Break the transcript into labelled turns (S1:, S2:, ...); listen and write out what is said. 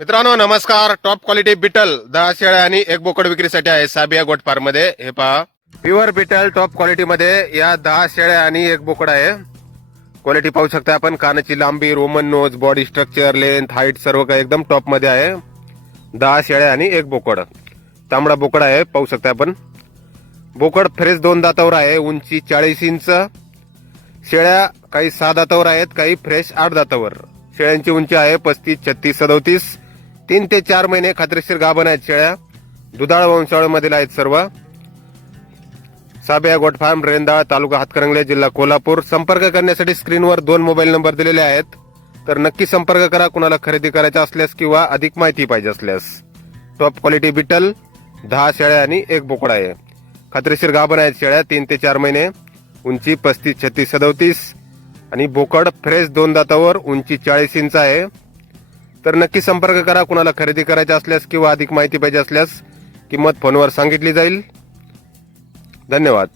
S1: मित्रांनो नमस्कार. Top quality beetle दहा शेळ्या आणि एक बोकड विक्रीसाठी आहे साबिया गोट फार्ममध्ये हे पहा. प्युअर बिटल टॉप क्वालिटी मध्ये या दहा शेळ्या आणि एक बोकड आहे. क्वालिटी पाहू शकता आपण. कानाची लांबी Roman nose body structure length height सर्व काही एकदम टॉपमध्ये आहे. दहा शेळ्या आणि एक बोकड. तांबडा बोकड आहे पाहू शकता आपण. बोकड फ्रेश दोन दातावर आहे. उंची चाळीस इंच. शेळ्या काही सहा दातावर आहेत काही फ्रेश आठ दातावर. शेळ्यांची उंची आहे पस्तीस छत्तीस सदोतीस. तीन ते चार महिने खात्रीशीर गाभण आहेत शेळ्या. दुधाळ वंशावळीमधील आहेत सर्व. साबिया गोट फार्म रेंदाळ तालुका हातकरंगले जिल्हा कोल्हापूर. संपर्क करण्यासाठी स्क्रीनवर दोन मोबाईल नंबर दिलेले आहेत. तर नक्की संपर्क करा कुणाला खरेदी करायचा असल्यास किंवा अधिक माहिती पाहिजे असल्यास. टॉप क्वालिटी बिटल दहा शेळ्या आणि एक बोकडा आहे. खात्रीशीर गाभण आहेत शेळ्या तीन ते चार महिने. उंची पस्तीस छत्तीस सदोतीस. आणि बोकड फ्रेश दोन दातावर उंची चाळीस इंच आहे. तर नक्की संपर्क करा कुणाला खरेदी करायची असल्यास किंवा अधिक माहिती पाहिजे असल्यास किंमत फोनवर सांगितली जाईल. धन्यवाद.